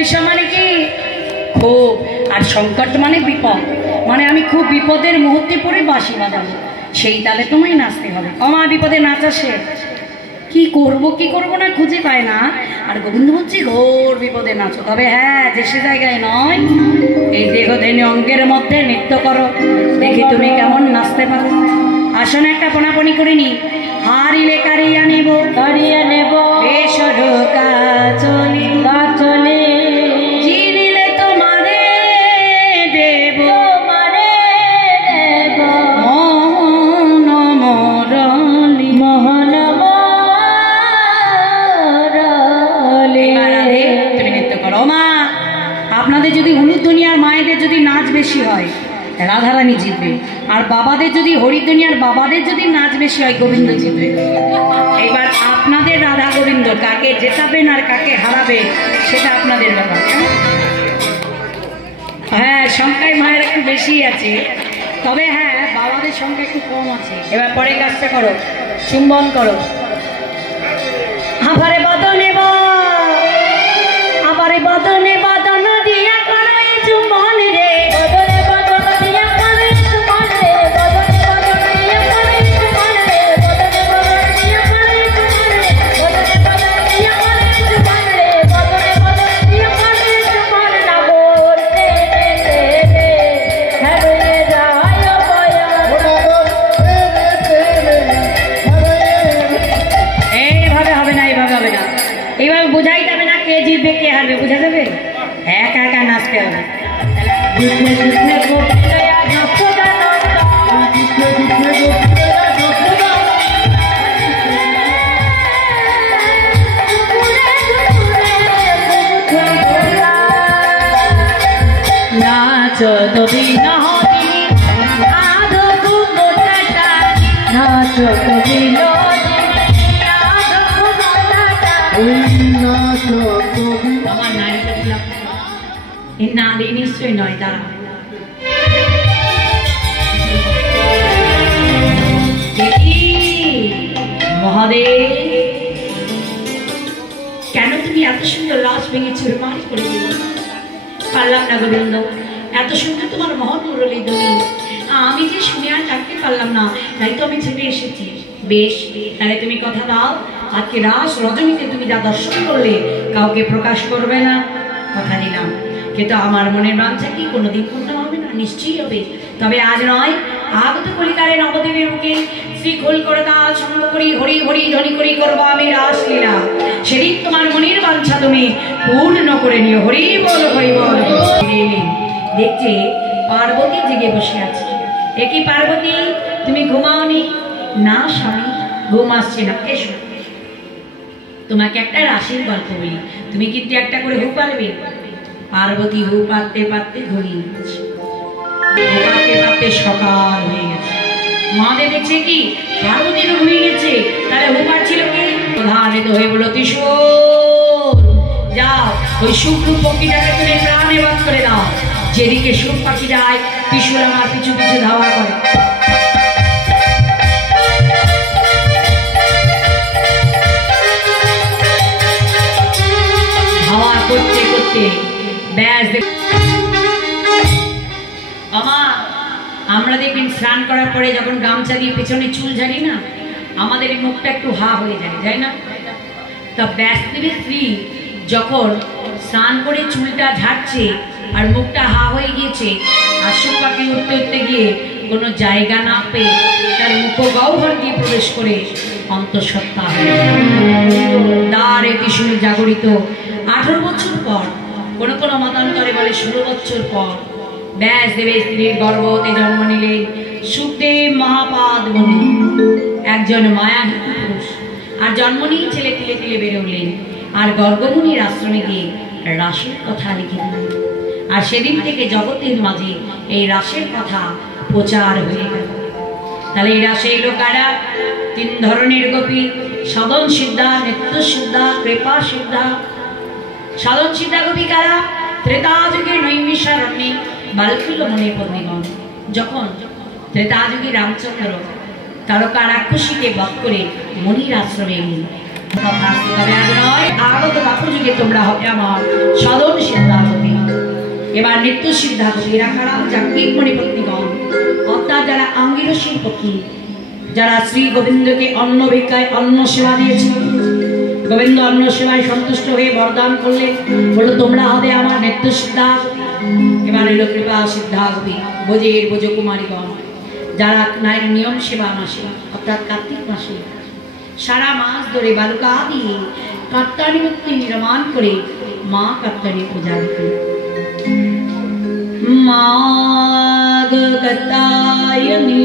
বিষয় মানে কি খুব, আর সংকট মানে বিপদ, মানে আমি খুব বিপদের মুহূর্তে পড়ে বাঁশি বাজাবো, সেই তালে তোমায় নাচতে হবে। কমা বিপদে নাচ আসে, কি করব না খুঁজে পায় না। আর গোবিন্দ বলছি ঘোর বিপদে নাচো, তবে হ্যাঁ যে সে জায়গায় নয়, এই দেহধেনী অঙ্গের মধ্যে নৃত্য করো, দেখি তুমি কেমন নাচতে পারো। আসনে একটা পোনাপনি করে নি, হারিলে কারিয়া নেব বেসর কাচলি কাচলি, চিনিলে তোমারে দেব মোহন মরলি মোহন মরলি। তুমি নৃত্য করো মা। আপনাদের যদি হলুদ দুনিয়ার মায়েদের যদি নাচ বেশি হয় রাধারানী জিতবে, আর বাবাদের যদি হরিদুনিয়ার বাবাদের যদি নাচ বেশি হয় গোবিন্দ জিতবে। এবার আপনাদের রাধা গোবিন্দ কাকে জেতাবেন আর কাকে হারাবে সেটা আপনাদের ব্যাপার। হ্যাঁ সংখ্যায় মায়ের একটু বেশি আছে, তবে হ্যাঁ বাবাদের সংখ্যা একটু কম আছে। এবার পরে কাজটা করো, চুম্বন করো। আবারে বদনে আবারে বদনে বদন দিয়া করো চুম্বন রে, এইভাবে বোঝাই যাবে না কে জিতবে কে হারবে, বোঝা যাবে? একা একা নাচতে হবে। নাচো তবি নহবি আধো কুমোটা, নাচো তবি আমার নারীটা নারী নিশ্চয় নয়, তারা মহাদেব কেন তুমি এত সুন্দর লাশ ভেঙে চুরমার করে দিলে? পারলাম না গোবিন্দ, এত সুন্দর তোমার মহৎ মুরলী ধ্বনি আমি যে শুনে আর থাকতে পারলাম না, তাই তো আমি ছেড়ে এসেছি। বেশ, তাহলে তুমি কথা দাও আজকে রাস রজনীতে তুমি যা দর্শন করলে কাউকে প্রকাশ করবে না, কথা দিলাম। কিন্তু আমার মনের বাঞ্ছা কি কোনোদিন পূর্ণ হবে না? নিশ্চয়ই হবে। তবে আজ নয়, আগত কলিকালে নবদেবীর মুখে শ্রীখোল করে তাল সঙ্গ করি হরি হরি ধ্বনি করি করবো আমি রাসলীলা। সেদিন তোমার মনের বাঞ্ছা তুমি পূর্ণ করে নিও। হরি বল হরি বল। দেখছে পার্বতী জেগে বসে আছে। একই পার্বতী তুমি ঘুমাওনি? না স্বামী, ঘুম আসছে না। এসো তোমাকে একটা রাশির গল্প বলি, তুমি কিন্তু একটা করে হু পারবে। পার্বতী হু পারতে পারতে ঘুমিয়ে গেছে, পারতে পারতে সকাল হয়ে গেছে। মহাদেব দেখছে কি পার্বতী তো ঘুমিয়ে গেছে, তাহলে হু পারছিল কি? প্রধানে তো হয়ে বলো ত্রিশূল, যাও ওই শুক্র পক্ষীটাকে তুলে প্রাণে বাদ করে দাও। যেদিকে সুখ পাখি যায় ত্রিশূল আমার পিছু পিছু ধাওয়া করে। করতে করতে ব্যাস আমরা দেখবেন স্নান করার পরে যখন গামছা দিয়ে পেছনে চুল ঝাড়ি না, আমাদের মুখটা একটু হা হয়ে যায়, তাই না? তা ব্যাসদেবীর স্ত্রী যখন স্নান করে চুলটা ঝাড়ছে আর মুখটা হা হয়ে গিয়েছে, আর সুখ পাখি উঠতে উঠতে গিয়ে কোনো জায়গা না পেয়ে তার মুখ গহ্বর দিয়ে প্রবেশ করে অন্তঃসত্ত্বা দ্বারে ত্রিশূল জাগরিত। 18 বছর পর, কোন কোন মতান্তরে বলে 16 বছর পর ব্যাসদেবের স্ত্রীর গর্ভবতী জন্ম নিলেন সুখদেব মহাপাদ মুনি, একজন মায়াবী পুরুষ। আর জন্ম নিয়ে ছেলে তিলে তিলে বেড়ে উঠলেন, আর গর্গমুনির আশ্রমে গিয়ে রাসের কথা লিখে দিলেন। আর সেদিন থেকে জগতের মাঝে এই রাসের কথা প্রচার হয়ে গেল। তাহলে এই রাসে এলো কারা? 3 ধরনের গোপী, সাধন সিদ্ধা, নিত্য সিদ্ধা, কৃপা সিদ্ধা। সাধন সিদ্ধা গোপী কারা? ত্রেতা যুগে নৈমিষারণ্যে বালকুল্য মুনির পত্নীগণ। যখন ত্রেতা যুগে রামচন্দ্র তারকা রাক্ষসীকে বধ করে মুনির আশ্রমে এলেন, তবে আজ নয় আগত বাপু যুগে তোমরা হবে আমার সাধন এবার নিত্য সিদ্ধাগতি এরা কারা? যাজ্ঞিক মণিপত্নীগণ, অর্থাৎ যারা আঙ্গিরসীর পত্নী, যারা শ্রী গোবিন্দকে অন্ন ভিক্ষায় অন্ন সেবা দিয়েছে। গোবিন্দ অন্ন সেবায় সন্তুষ্ট হয়ে বরদান করলেন, বলল তোমরা হবে আমার নিত্য সিদ্ধাগতি। এবার এলো কৃপা সিদ্ধাগতি, ভোজের ভোজকুমারীগণ, যারা নারী নিয়ম সেবা মাসে অর্থাৎ কার্তিক মাসে সারা মাস ধরে বালুকা দিয়ে কাত্তায়নী মূর্তি নির্মাণ করে মা কাত্তায়নী পূজা দিতেন। মাগ কাত্তায়নী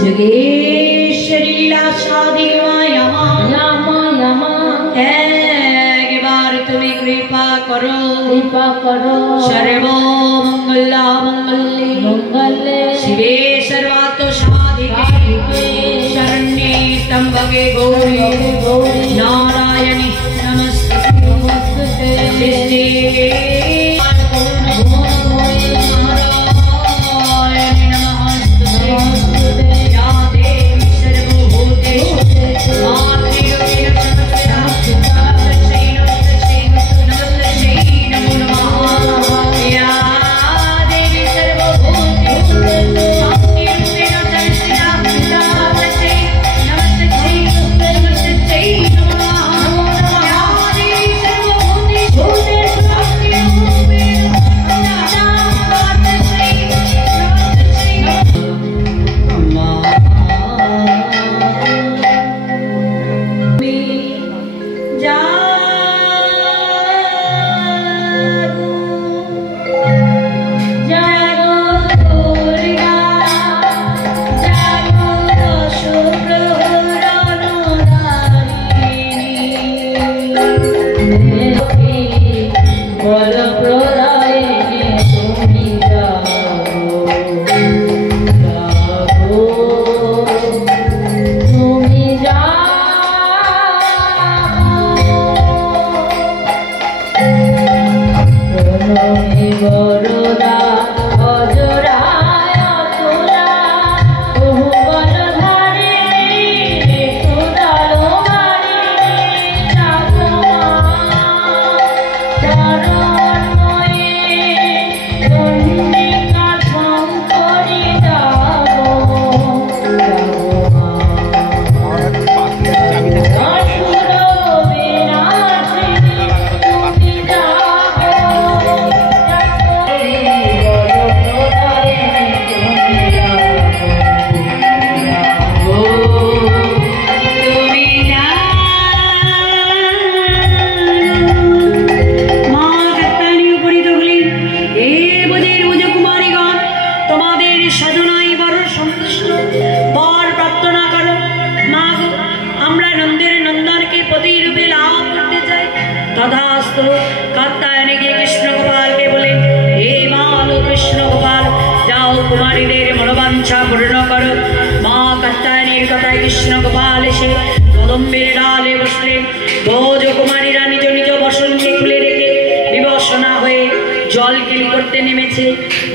জগেশ্বরী লাসা দেওয়া একবার তুমি কৃপা করো, সর্ব মঙ্গল মঙ্গলে শিবে সর্বাত সাধিকে শরণ্যে স্তম্ভকে গৌরী নারায়ণী নমস্তে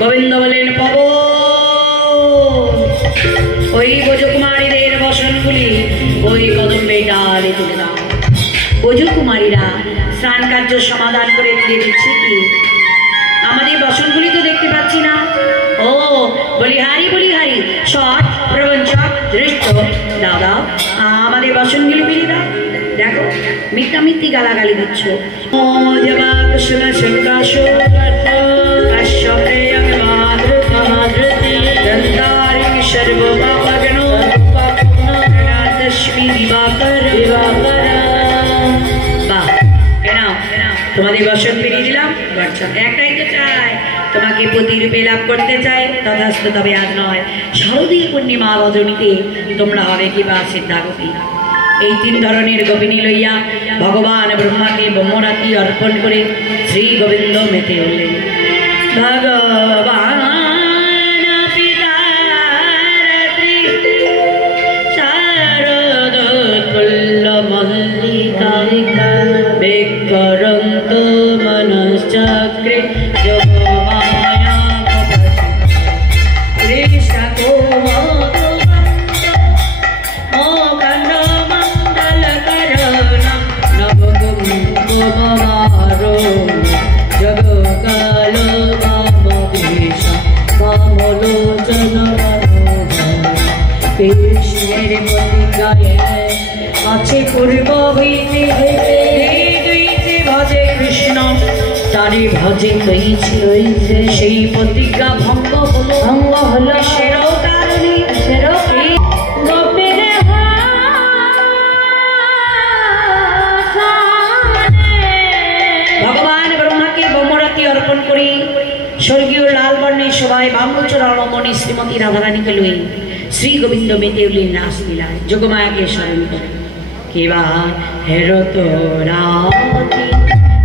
গোবিন্দ বলেন পবন ওই ব্রজকুমারীদের বসনগুলি ওই কদম্বে ডালে তুলে দাও। ব্রজকুমারীরা স্নান কার্য সমাধান করে দিয়ে দিচ্ছে কি? আমাদের বসনগুলি তো দেখতে পাচ্ছি না। ও বলিহারি বলিহারি শট প্রবঞ্চক দৃষ্ট দাও দাও আমাদের বসনগুলি বিলি দাও। দেখো মিথ্যা মিথ্যি গালাগালি দিচ্ছ। ও জবা কুশল শঙ্কাশ তোমাদের বসন পেরিয়ে দিলাম। একটাই তো চাই, তোমাকে প্রতিরূপে লাভ করতে চাই, তথাস্ত। তবে আজ নয়, শারদীয় পূর্ণিমা রজনীতে তোমরা হবে কিবা সিদ্ধাগতি। এই তিন ধরনের গোপিনী লইয়া ভগবান ব্রহ্মাকে ব্রহ্মরাত্রি অর্পণ করে শ্রী গোবিন্দ মেতে উঠলেন। ভগবান পিতা শারদ তুল্য মল্লিকা বিকরন্ত মনশ্চক্রে যোগমায়া কৃষ্ণ কোমল মন্দল করণ নবকুঙ্কুমারো জগ কৃষ্ণের প্রতিজ্ঞায় আছে পূর্ব হইতে ভজে কৃষ্ণ তারে ভজে হইছে সেই প্রতিজ্ঞা ভঙ্গ হলো সেরও কারণে ভগবান ব্রহ্মাকে ব্রহ্মরাতি অর্পণ করি স্বর্গীয় লাল বর্ণের সবাই বামচরণ রমণী শ্রীমতী রাধারানীকে লই শ্রী গোবিন্দ মেতে উঠলেন রাসলীলায় যোগমায়াকে স্মরণ করে কেবা হেরো তো রাতি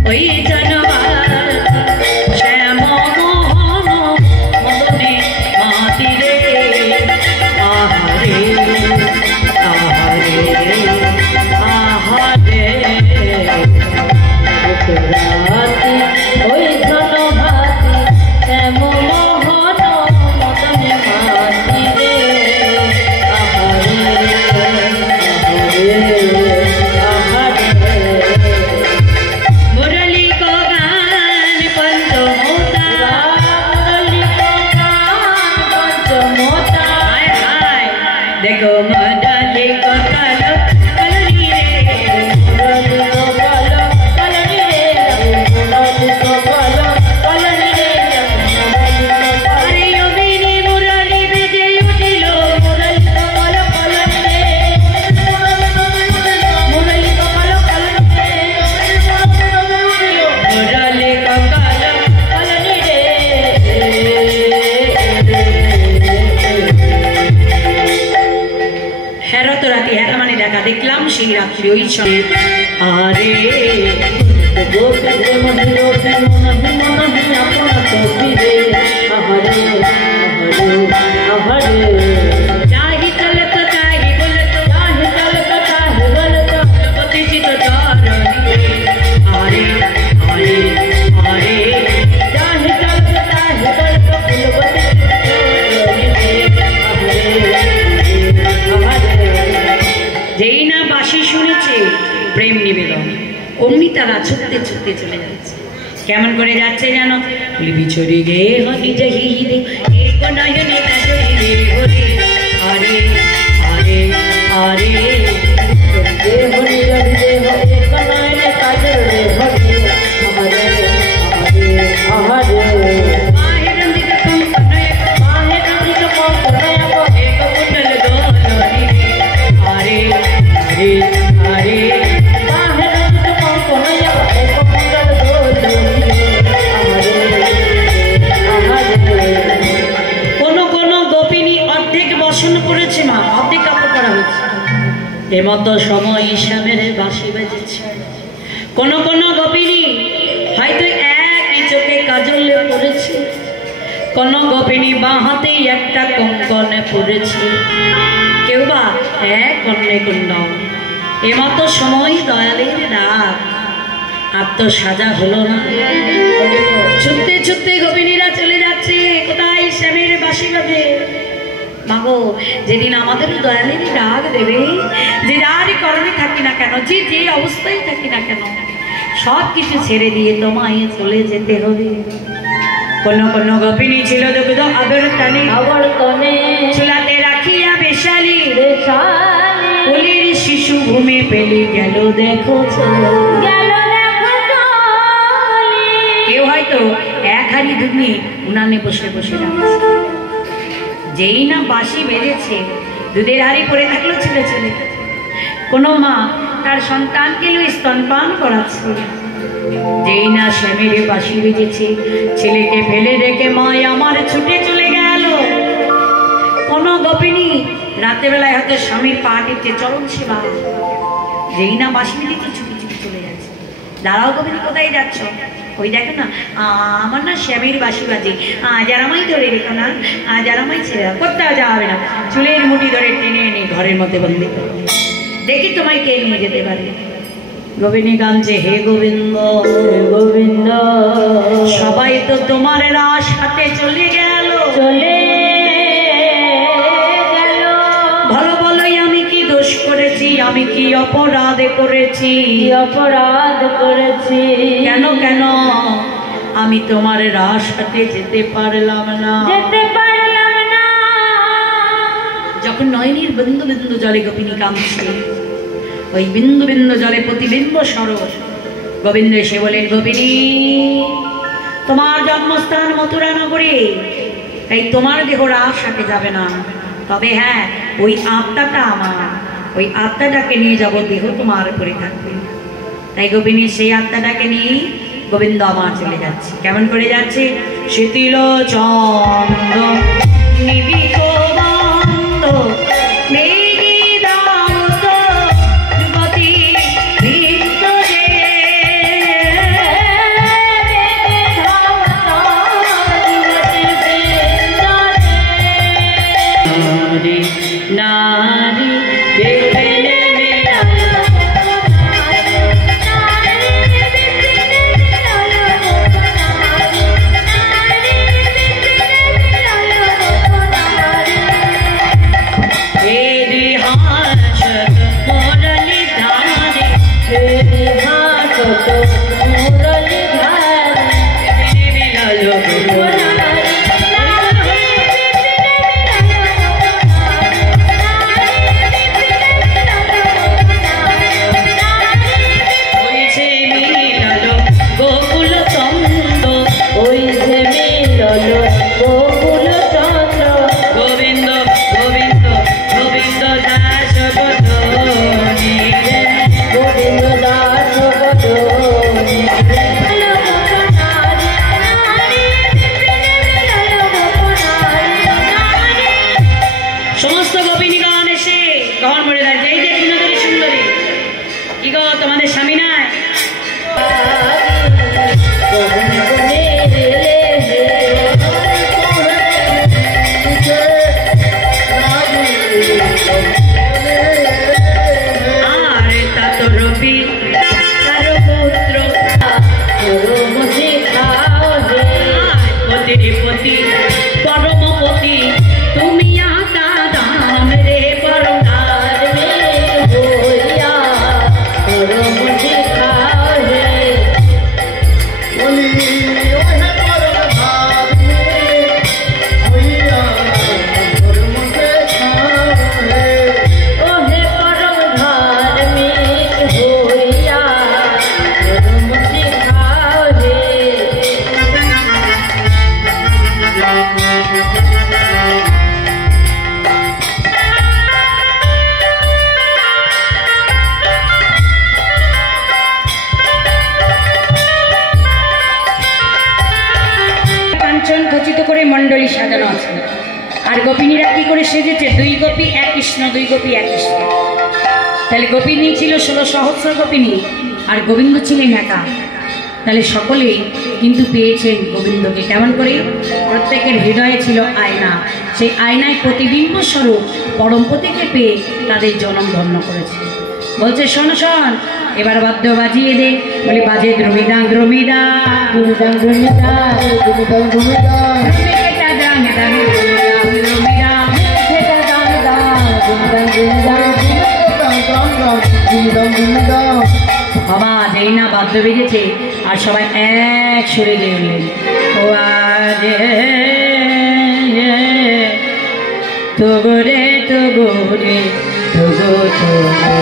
ওই শ্যাম মোহন মদনে মাতি রে আহারে আহারে আহারে রাতি ওই ধনভাতি শ্যাম মোহন মদনে মাতি রে আহারে আহারে মুরলী কো গান পঞ্চমোতা মুরলী কো গান পঞ্চমোতা হায় হায় দেখো মুরলী কো কালো কলনি রে মুরলী কো কালো কলনি রে মুরলী কো কালো কলনি রে আরে অবিনী মুরলী বেজে উঠিল মুরলী কো কালো কলনি রে মুরলী কো কালো কলনি রে মুরলী কো কালো কলনি রে হেরা তো রাতি হেরা মানে দেখা দেখলাম সেই রাত্রি ওই সময় আরে चाही चल तो चाही बोल तो चाही चल तो चाही बोल तो पति जी तो चारणी आरे आरे आरे चाही चल तो चाही बोल तो फूलपति যেই না বাঁশি শুনেছে প্রেম নিবেদন অমনি তারা ছুটতে ছুটতে চলে যাচ্ছে কেমন করে যাচ্ছে জানো বিছড়ি গে হনি জহি রে এক নয়নে কাজলি রে হরি আরে আরে আরে গে হনি জহি রে এক নয়নে কাজল রে হরি আরে আরে আরে মাহের দিক কম নয় মাহের দিক কম নয় এক কুটল দোলনি আরে আরে আরে মাহের দিক কম নয় এক কুটল দোলনি কোন কোন গোপিনী অর্ধেক বসন করেছে মা অর্ধেক কাপড় করা হয়েছে এমতো সময় শ্যামের বাঁশি বেজেছে কোন কোন গোপিনী হয়তো একই চোখে কাজল পড়েছে কোন গোপিনী বাঁ হাতেই একটা কঙ্কনে পড়েছে কেউ বা এক কন্যে কুণ্ডল এমতো সময় দয়ালের ডাক আর তো সাজা হলো না ছুটতে ছুটতে গোপিনীরা চলে যাচ্ছে কোথায় শ্যামের বাঁশি বাজে মাগো যেদিন আমাদের দয়ালের ডাক দেবে যে যারই করণে থাকি না কেন যে যে অবস্থায় থাকি না কেন সব কিছু ছেড়ে দিয়ে তোমায় চলে যেতে হবে কোন কোন গোপিনী ছিল দুগ্ধ আবর্তনে চুলাতে রাখিয়া বেশালি কুলির শিশু ভূমে পেলে গেল দেখো গেল কেউ হয়তো এক হাড়ি দুধ নিয়ে উনানে বসে বসে রাখছে যেই না বাঁশি বেজেছে দুধের হাড়ি পড়ে থাকলো ছেলে ছেলে কোনো মা তার সন্তানকে স্তনপান করাচ্ছে যেই না শ্যামের বাঁশি বেজেছে ছেলেকে ফেলে রেখে মা আমার ছুটে চলে গেল কোন গোপিনী রাত্রেবেলায় হয়তো স্বামীর পা টিপতে চরণ সেবা যেই না বাঁশি বেজেছে ছুটে ছুটে চলে যাচ্ছে দাঁড়াও গোপিনী কোথায় যাচ্ছ ওই দেখো না আমার না শ্যামের বাঁশি বাজে যারামাই ধরে রেখো না যারামাই ছেড়ে কোথাও যাওয়া হবে না চুলের মুঠি ধরে টেনে এনে ঘরের মধ্যে বন্দি দেখি তোমায় কে নিয়ে যেতে পারে গোবিনী গানছে হে গোবিন্দ গোবিন্দ সবাই তো তোমার রাস হাতে চলে গেল ভালো বলোই আমি কি দোষ করেছি আমি কি অপরাধ করেছি কেন কেন আমি তোমার রাস হাতে যেতে পারলাম না যখন নয়নের বিন্দু বিন্দু জলে গোপিনী কাঁদছে, ওই বিন্দু বিন্দু জলে প্রতিবিম্ব স্বরূপ গোবিন্দ এসে বলেন, গোপিনী তোমার জন্মস্থান মথুরা নগরে, তাই তোমার দেহ রাস সাথে যাবে না, তবে হ্যাঁ ওই আত্মাটা আমার, ওই আত্মাটাকে নিয়ে যাব, দেহ তোমার উপরে থাকবে। তাই গোপিনী সেই আত্মাটাকে নিয়ে গোবিন্দ আমার চলে যাচ্ছে। কেমন করে যাচ্ছে? শিথিল চন্দ্র নিবিক বন্ধ মন্ডলী সাজানো আছে। আর গোপিনীরা কি করে সেজেছে? দুই গোপী এক কৃষ্ণ, দুই গোপী এক কৃষ্ণ। তাহলে গোপিনী ছিল 16 সহস্র গোপিনী, আর গোবিন্দ ছিলেন একা। তাহলে সকলেই কিন্তু পেয়েছেন গোবিন্দকে। কেমন করে? প্রত্যেকের হৃদয়ে ছিল আয়না, সেই আয়নায় প্রতিবিম্ব স্বরূপ পরমপতিকে পেয়ে তাদের জনম ধন্য করেছে। বলছে শোন শোন, এবার বাদ্য বাজিয়ে দে। বলে বাজে দ্রমিদা দ্রমিদা দ্রমিদা দ্রমিদা দ্রমিদা বাবা যেই না বাদ্য বেজেছে আর সবাই এক সুরে গেয়ে উঠলেন, ও আরে তোগরে তোগরে তোগো তোগো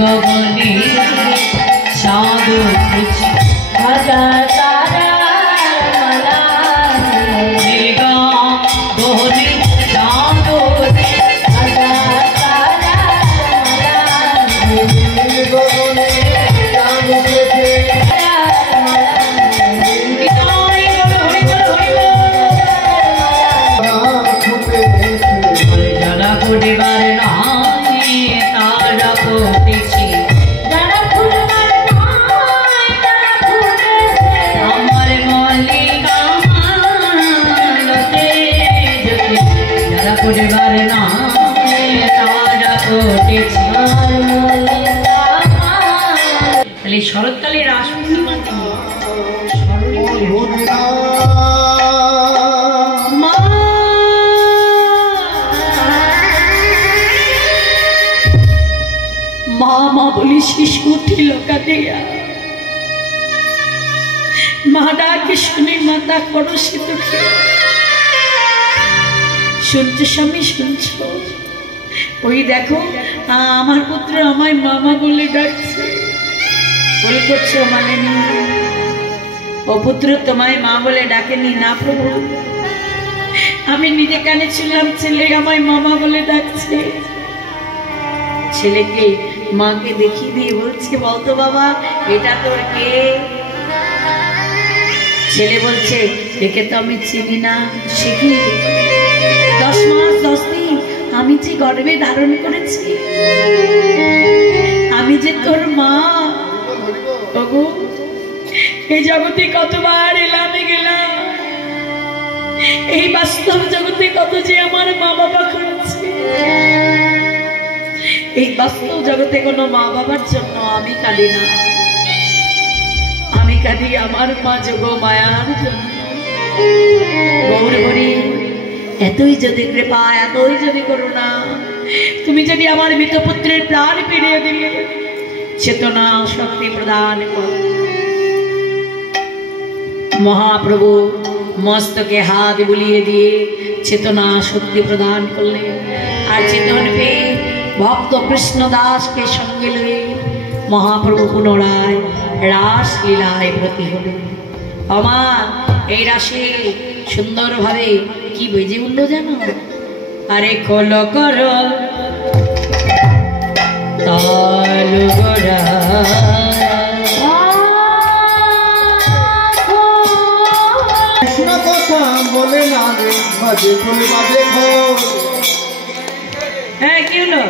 গগনে সাগর হাজা তারা মালা মেঘা গহনে সাগর হাজা তারা মালা গগনে সাগর যারা পরিবার শরৎকালে রাস পূর্ণিমা শিশু উঠিল কাঁদিয়া, মা ডাকে শুনি মাতা করশিত শুনছো স্বামী, শুনছো? ওই দেখো আমার পুত্র আমায় মামা বলে ডাকছে। ভুল করছো মালিনী, ও পুত্র তোমায় মা বলে ডাকেনি। না প্রভু, আমি নিজে কানে শুনলাম ছেলে আমায় মামা বলে ডাকছে। ছেলেকে মাকে দেখিয়ে দিয়ে বলছে, বলতো বাবা এটা তোর কে? ছেলে বলছে, একে তো আমি চিনি না। সে কি? 10 মাস 10 দিন আমি যে গর্ভে ধারণ করেছি, আমি যে তোর মা। ওগো, এই জগতে কতবার এলাম গেলাম, এই বাস্তব জগতে কত যে আমার মা বাবা করেছে। এই বাস্তব জগতে কোনো মা বাবার জন্য আমি কাঁদি না, আমি কাঁদি আমার মা যোগ মায়ার জন্য। গৌর হরি, এতই যদি কৃপা, এতই যদি করুণা, তুমি যদি আমার মৃতপুত্রের প্রাণ ফিরিয়ে দিলে, চেতনা শক্তি প্রদান কর। মহাপ্রভু মস্তকে হাত বুলিয়ে দিয়ে চেতনা শক্তি প্রদান করলে, আর চেতন পেয়ে ভক্ত কৃষ্ণ দাসকে সঙ্গে লয়ে মহাপ্রভু পুনরায় রাস লীলায় ব্রতী হলেন। আমার এই রাসে সুন্দরভাবে কি বেজে উঠল জানো? আরে কল কর তাল গোরা, কৃষ্ণ কথা বলে না রে, বাজে খোল বাজে খোল। হ্যাঁ কি হলো?